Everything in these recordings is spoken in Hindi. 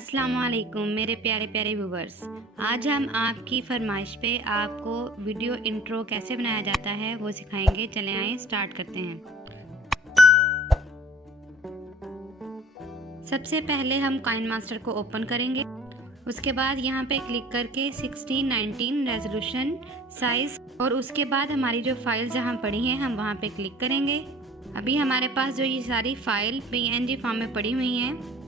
अस्सलाम वालेकुम मेरे प्यारे प्यारे व्यूवर्स। आज हम आपकी फरमाइश पे आपको वीडियो इंट्रो कैसे बनाया जाता है वो सिखाएंगे। चले आए स्टार्ट करते हैं। सबसे पहले हम काइन मास्टर को ओपन करेंगे। उसके बाद यहाँ पे क्लिक करके 16:19 रेजोल्यूशन साइज और उसके बाद हमारी जो फाइल जहाँ पड़ी हैं हम वहाँ पे क्लिक करेंगे। अभी हमारे पास जो ये सारी फाइल PNG फॉर्म में पड़ी हुई हैं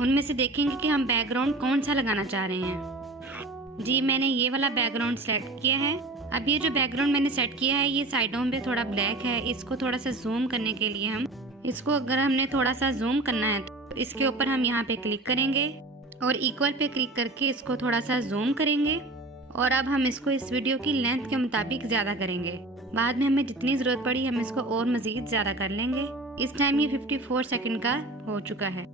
उनमें से देखेंगे कि हम बैकग्राउंड कौन सा लगाना चाह रहे हैं। जी मैंने ये वाला बैकग्राउंड सेलेक्ट किया है। अब ये जो बैकग्राउंड मैंने सेट किया है ये साइडों पे थोड़ा ब्लैक है। इसको थोड़ा सा जूम करने के लिए हम इसको अगर हमने थोड़ा सा जूम करना है तो इसके ऊपर हम यहाँ पे क्लिक करेंगे और इक्वल पे क्लिक करके इसको थोड़ा सा जूम करेंगे। और अब हम इसको इस वीडियो की लेंथ के मुताबिक ज़्यादा करेंगे। बाद में हमें जितनी ज़रूरत पड़ी हम इसको और मज़ीद ज़्यादा कर लेंगे। इस टाइम ये 54 सेकंड का हो चुका है।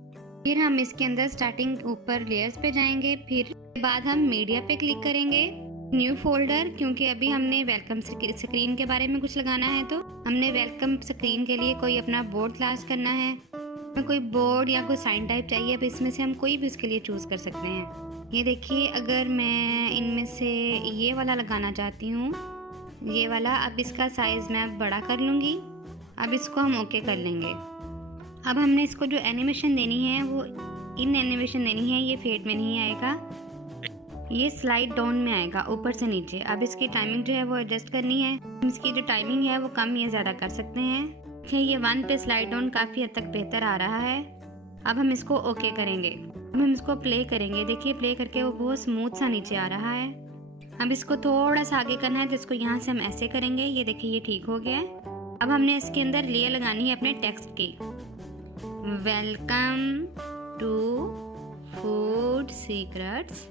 फिर हम इसके अंदर स्टार्टिंग ऊपर लेयर्स पे जाएंगे। फिर बाद हम मीडिया पे क्लिक करेंगे, न्यू फोल्डर, क्योंकि अभी हमने वेलकम स्क्रीन के बारे में कुछ लगाना है तो हमने वेलकम स्क्रीन के लिए कोई अपना बोर्ड तलाश करना है। हमें कोई बोर्ड या कोई साइन टाइप चाहिए। अब इसमें से हम कोई भी उसके लिए चूज़ कर सकते हैं। ये देखिए अगर मैं इनमें से ये वाला लगाना चाहती हूँ, ये वाला, अब इसका साइज़ मैं अब बड़ा कर लूँगी। अब इसको हम ओके कर लेंगे। अब हमने इसको जो एनिमेशन देनी है वो इन एनिमेशन देनी है। ये फेड में नहीं आएगा, ये स्लाइड डाउन में आएगा, ऊपर से नीचे। अब इसकी टाइमिंग जो है वो एडजस्ट करनी है। इसकी जो टाइमिंग है वो कम या ज़्यादा कर सकते हैं। देखिए ये 1 पे स्लाइड डाउन काफ़ी हद तक बेहतर आ रहा है। अब हम इसको ओके करेंगे। अब हम इसको प्ले करेंगे। देखिए प्ले करके वो बहुत स्मूथ सा नीचे आ रहा है। अब इसको थोड़ा सा आगे करना है तो इसको यहाँ से हम ऐसे करेंगे। ये देखिए ये ठीक हो गया है। अब हमने इसके अंदर लेयर लगानी है अपने टेक्स्ट की। Welcome to food secrets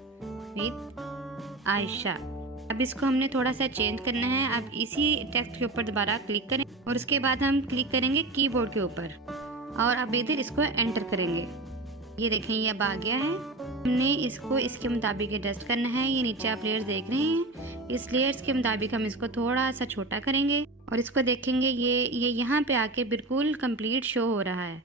with Ayesha. अब इसको हमने थोड़ा सा चेंज करना है। अब इसी टेक्स्ट के ऊपर दोबारा क्लिक करें और उसके बाद हम क्लिक करेंगे कीबोर्ड के ऊपर और अब इधर इसको एंटर करेंगे। ये देखें ये अब आ गया है। हमने इसको इसके मुताबिक एडजस्ट करना है। ये नीचे आप लेयर्स देख रहे हैं, इस लेयर्स के मुताबिक हम इसको थोड़ा सा छोटा करेंगे और इसको देखेंगे ये यहाँ पे आके बिल्कुल कंप्लीट शो हो रहा है।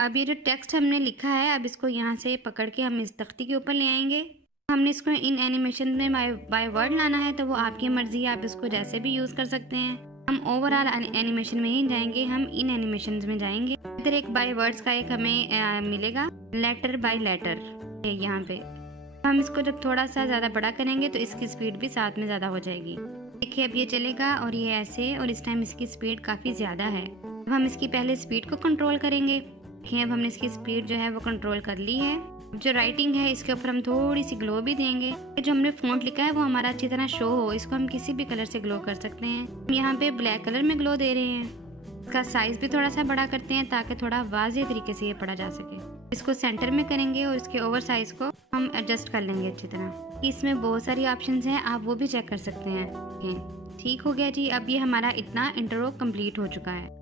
अब ये जो टेक्स्ट हमने लिखा है अब इसको यहाँ से पकड़ के हम इस तख्ती के ऊपर ले आएंगे। हमने इसको इन एनिमेशन में बाय वर्ड लाना है तो वो आपकी मर्जी है, आप इसको जैसे भी यूज़ कर सकते हैं। हम ओवरऑल एनिमेशन में ही जाएंगे, हम इन एनिमेशन में जाएंगे। इधर एक बाय वर्ड्स का एक हमें मिलेगा, लेटर बाय लेटर, यहाँ पे हम इसको जब थोड़ा सा ज़्यादा बड़ा करेंगे तो इसकी स्पीड भी साथ में ज़्यादा हो जाएगी। देखिए अब ये चलेगा और ये ऐसे, और इस टाइम इसकी स्पीड काफ़ी ज़्यादा है। अब हम इसकी पहले स्पीड को कंट्रोल करेंगे। अब हमने इसकी स्पीड जो है वो कंट्रोल कर ली है। जो राइटिंग है इसके ऊपर हम थोड़ी सी ग्लो भी देंगे। जो हमने फ़ॉन्ट लिखा है वो हमारा अच्छी तरह शो हो। इसको हम किसी भी कलर से ग्लो कर सकते हैं। हम यहाँ पे ब्लैक कलर में ग्लो दे रहे हैं। इसका साइज़ भी थोड़ा सा बड़ा करते हैं ताकि थोड़ा वाज़ेह तरीके से ये पढ़ा जा सके। इसको सेंटर में करेंगे और इसके ओवर साइज़ को हम एडजस्ट कर लेंगे अच्छी तरह। इसमें बहुत सारी ऑप्शंस हैं, आप वो भी चेक कर सकते हैं। ठीक हो गया जी। अब ये हमारा इतना इंट्रो कंप्लीट हो चुका है।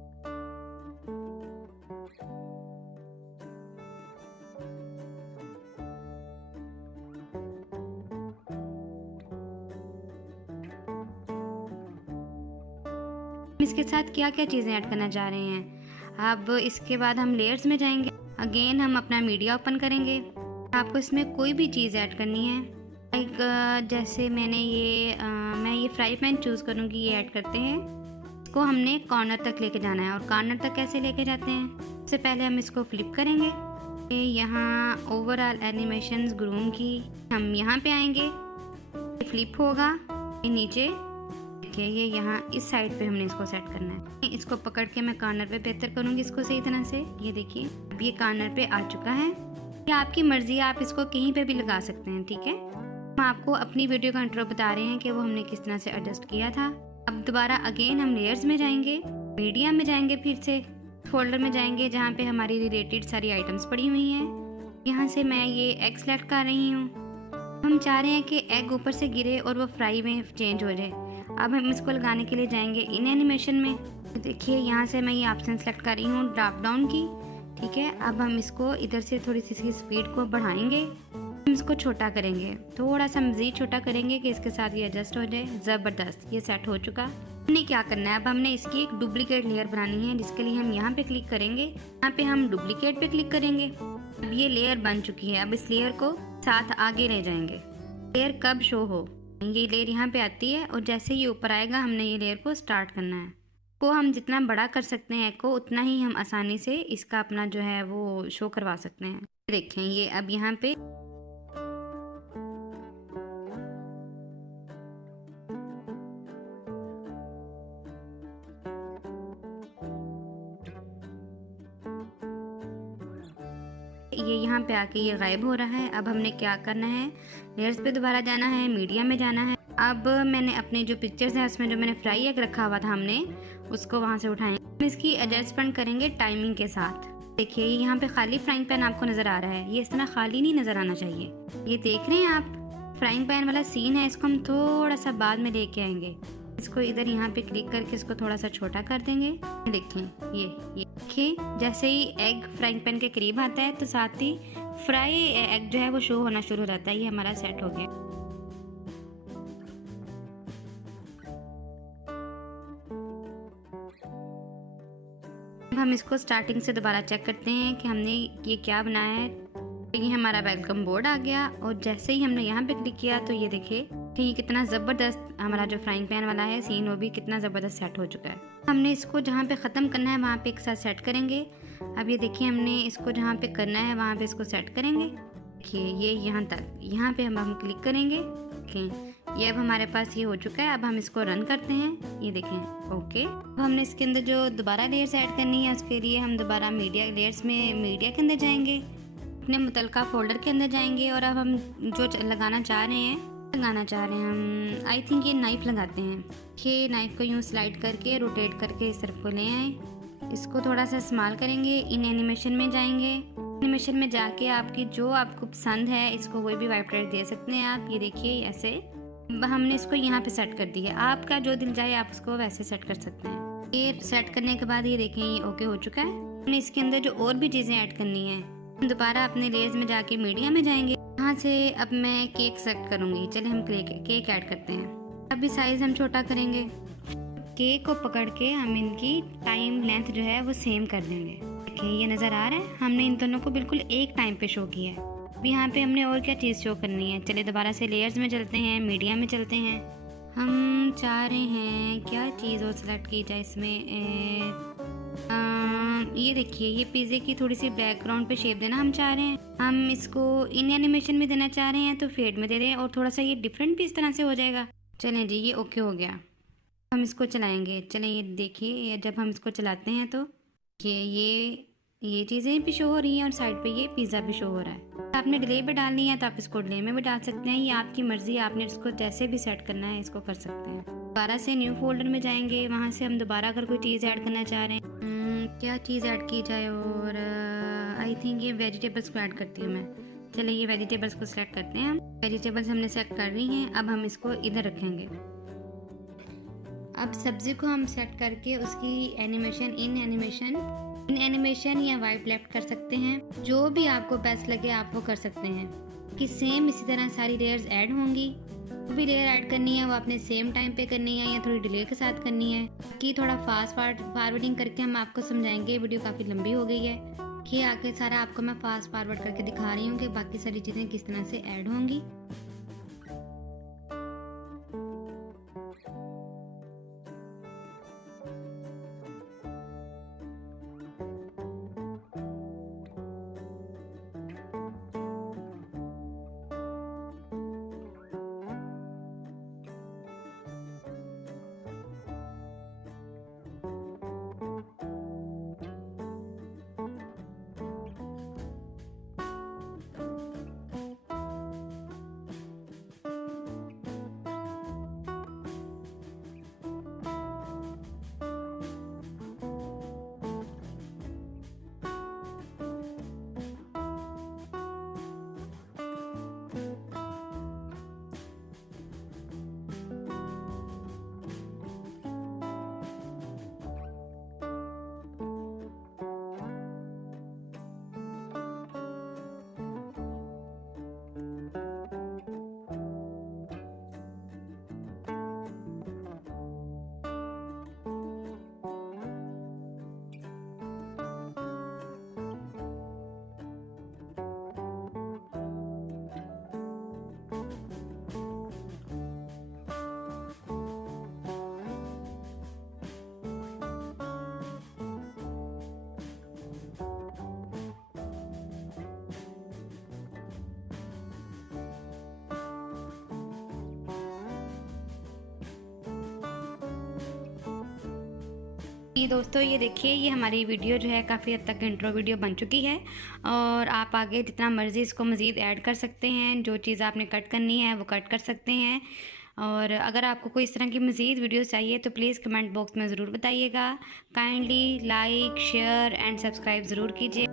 इसके साथ क्या क्या चीज़ें ऐड करना चाह रहे हैं। अब इसके बाद हम लेयर्स में जाएंगे। अगेन हम अपना मीडिया ओपन करेंगे। आपको इसमें कोई भी चीज़ ऐड करनी है। लाइक जैसे मैं ये फ्राई पैन चूज़ करूँगी, ये ऐड करते हैं। इसको हमने कॉर्नर तक लेके जाना है। और कॉर्नर तक कैसे लेके जाते हैं, सबसे पहले हम इसको फ्लिप करेंगे। यहाँ ओवरऑल एनिमेशंस ग्रूम की हम यहाँ पे आएंगे, फ्लिप होगा ये नीचे। ये यहाँ इस साइड पे हमने इसको सेट करना है। इसको पकड़ के मैं कॉर्नर पे बेहतर करूँगी इसको सही तरह से। ये देखिए अब ये कॉर्नर पे आ चुका है। ये आपकी मर्जी है, आप इसको कहीं पे भी लगा सकते हैं। ठीक है, हम आपको अपनी वीडियो का इंट्रो बता रहे हैं कि वो हमने किस तरह से एडजस्ट किया था। अब दोबारा अगेन हम लेयर्स में जाएंगे, मीडिया में जाएंगे, फिर से फोल्डर में जाएंगे जहाँ पे हमारी रिलेटेड सारी आइटम्स पड़ी हुई हैं। यहाँ से मैं ये एग सेलेक्ट कर रही हूँ। हम चाह रहे हैं कि एग ऊपर से गिरे और वो फ्राई में चेंज हो जाए। अब हम इसको लगाने के लिए जाएंगे इन एनिमेशन में। देखिए यहाँ से मैं ये ऑप्शन सेलेक्ट कर रही हूँ ड्रॉप डाउन की। ठीक है, अब हम इसको इधर से थोड़ी सी इसकी स्पीड को बढ़ाएंगे। हम इसको छोटा करेंगे, थोड़ा सा मज़ीद छोटा करेंगे कि इसके साथ ये एडजस्ट हो जाए। ज़बरदस्त, ये सेट हो चुका। हमने क्या करना है, अब हमने इसकी एक डुप्लीकेट लेयर बनानी है जिसके लिए हम यहाँ पे क्लिक करेंगे। यहाँ पे हम डुप्लीकेट पे क्लिक करेंगे। अब ये लेयर बन चुकी है। अब इस लेयर को साथ आगे ले जाएंगे। लेयर कब शो हो, ये लेयर यहाँ पे आती है और जैसे ये ऊपर आएगा हमने ये लेयर को स्टार्ट करना है। को हम जितना बड़ा कर सकते हैं को उतना ही हम आसानी से इसका अपना जो है वो शो करवा सकते हैं। देखें ये अब यहाँ पे ये यहाँ पे आके ये गायब हो रहा है। अब हमने क्या करना है, लेयर्स पे दोबारा जाना है, मीडिया में जाना है। अब मैंने अपने जो पिक्चर्स हैं उसमें जो मैंने फ्राई एग रखा हुआ था हमने उसको वहाँ से उठाएंगे। हम इसकी एडजस्टमेंट करेंगे टाइमिंग के साथ। देखिए यहाँ पे खाली फ्राइंग पैन आपको नज़र आ रहा है, ये इस तरह खाली नहीं नज़र आना चाहिए। ये देख रहे हैं आप फ्राइंग पैन वाला सीन है, इसको हम थोड़ा सा बाद में लेके आएंगे। इसको इधर यहाँ पे क्लिक करके इसको थोड़ा सा छोटा कर देंगे। देखें ये देखिए जैसे ही एग फ्राइंग पैन के करीब आता है तो साथ ही फ्राई एग जो है वो शो होना शुरू हो जाता है। ये हमारा सेट हो गया। अब हम इसको स्टार्टिंग से दोबारा चेक करते हैं कि हमने ये क्या बनाया है। ये हमारा वेलकम बोर्ड आ गया और जैसे ही हमने यहाँ पे क्लिक किया तो ये देखिए कि ये कितना ज़बरदस्त हमारा जो फ्राइंग पैन वाला है सीन वो भी कितना ज़बरदस्त सेट हो चुका है। हमने इसको जहाँ पे ख़त्म करना है वहाँ पे एक साथ सेट करेंगे। अब ये देखिए हमने इसको जहाँ पे करना है वहाँ पे इसको सेट करेंगे। देखिए ये यहाँ तक, यहाँ पे हम क्लिक करेंगे। देखिए ये अब हमारे पास ये हो चुका है। अब हम इसको रन करते हैं। ये देखें ओके। अब हमने इसके अंदर जो दोबारा लेयर्स ऐड करनी है उसके लिए हम दोबारा मीडिया लेयर्स में मीडिया के अंदर जाएंगे, अपने मुतलका फोल्डर के अंदर जाएंगे और अब हम जो लगाना चाह रहे हैं हम आई थिंक ये नाइफ लगाते हैं। ये नाइफ को यूँ स्लाइड करके रोटेट करके इस तरफ को ले आए, इसको थोड़ा सा इस्तेमाल करेंगे। इन एनिमेशन में जाएंगे, एनिमेशन में जाके आपकी जो आपको पसंद है इसको कोई भी वाइब्रेट दे सकते हैं आप। ये देखिए ऐसे हमने इसको यहाँ पे सेट कर दिया। आपका जो दिल जाए आप उसको वैसे सेट कर सकते हैं। ये सेट करने के बाद ये देखें ये ओके हो चुका है। हमने इसके अंदर जो और भी चीज़ें ऐड करनी है, हम दोबारा अपने लेयर्स में जाके मीडिया में जाएंगे। यहाँ से अब मैं केक सेलेक्ट करूँगी। चलिए हम केक ऐड करते हैं। अभी साइज़ हम छोटा करेंगे। केक को पकड़ के हम इनकी टाइम लेंथ जो है वो सेम कर देंगे। देखिए ये नज़र आ रहा है, हमने इन दोनों को बिल्कुल एक टाइम पे शो किया है। अब यहाँ पे हमने और क्या चीज़ शो करनी है। चलिए दोबारा से लेयर्स में चलते हैं, मीडिया में चलते हैं। हम चाह रहे हैं क्या चीज़ और सेलेक्ट की जाए इसमें। ये देखिए ये पिज़्ज़े की थोड़ी सी बैकग्राउंड पे शेप देना हम चाह रहे हैं। हम इसको इन एनिमेशन में देना चाह रहे हैं तो फेड में दे रहे हैं और थोड़ा सा ये डिफरेंट भी इस तरह से हो जाएगा। चलें जी ये ओके हो गया। हम इसको चलाएंगे। चलें ये देखिए जब हम इसको चलाते हैं तो ये चीज़ें भी शो हो रही हैं और साइड पे ये पिज़्ज़ा भी शो हो रहा है। आपने डिले पे डालनी है तो आप इसको डिले में भी डाल सकते हैं, ये आपकी मर्ज़ी। आपने इसको जैसे भी सेट करना है इसको कर सकते हैं। दोबारा से न्यू फोल्डर में जाएंगे, वहाँ से हम दोबारा अगर कोई चीज़ ऐड करना चाह रहे हैं क्या चीज़ ऐड की जाए। और आई थिंक ये वेजिटेबल्स को ऐड करती हूँ मैं। चलिए ये वेजिटेबल्स को सिलेक्ट करते हैं। हम वेजिटेबल्स हमने सेलेक्ट कर ली हैं। अब हम इसको इधर रखेंगे। अब सब्ज़ी को हम सेट करके उसकी एनिमेशन इन एनिमेशन या वाइप लेफ्ट कर सकते हैं। जो भी आपको बेस्ट लगे आप वो कर सकते हैं कि सेम इसी तरह सारी लेयर्स ऐड होंगी। जो भी लेयर ऐड करनी है वो आपने सेम टाइम पे करनी है या थोड़ी डिले के साथ करनी है। कि थोड़ा फास्ट फॉरवर्डिंग करके हम आपको समझाएंगे। वीडियो काफ़ी लंबी हो गई है कि आगे सारा आपको मैं फास्ट फॉरवर्ड करके दिखा रही हूँ कि बाकी सारी चीज़ें किस तरह से ऐड होंगी। ये दोस्तों ये देखिए, ये हमारी वीडियो जो है काफ़ी हद तक इंट्रो वीडियो बन चुकी है और आप आगे जितना मर्ज़ी इसको मज़ीद ऐड कर सकते हैं। जो चीज़ आपने कट करनी है वो कट कर सकते हैं। और अगर आपको कोई इस तरह की मज़ीद वीडियोस चाहिए तो प्लीज़ कमेंट बॉक्स में ज़रूर बताइएगा। Kindly like, share and subscribe ज़रूर कीजिए।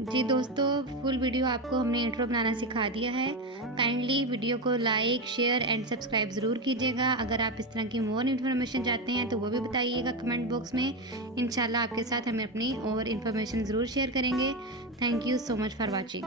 जी दोस्तों, फुल वीडियो आपको हमने इंट्रो बनाना सिखा दिया है। काइंडली वीडियो को लाइक, शेयर एंड सब्सक्राइब ज़रूर कीजिएगा। अगर आप इस तरह की मोर इन्फॉर्मेशन चाहते हैं तो वो भी बताइएगा कमेंट बॉक्स में। इंशाल्लाह आपके साथ हमें अपनी और इन्फॉर्मेशन ज़रूर शेयर करेंगे। Thank you so much for watching.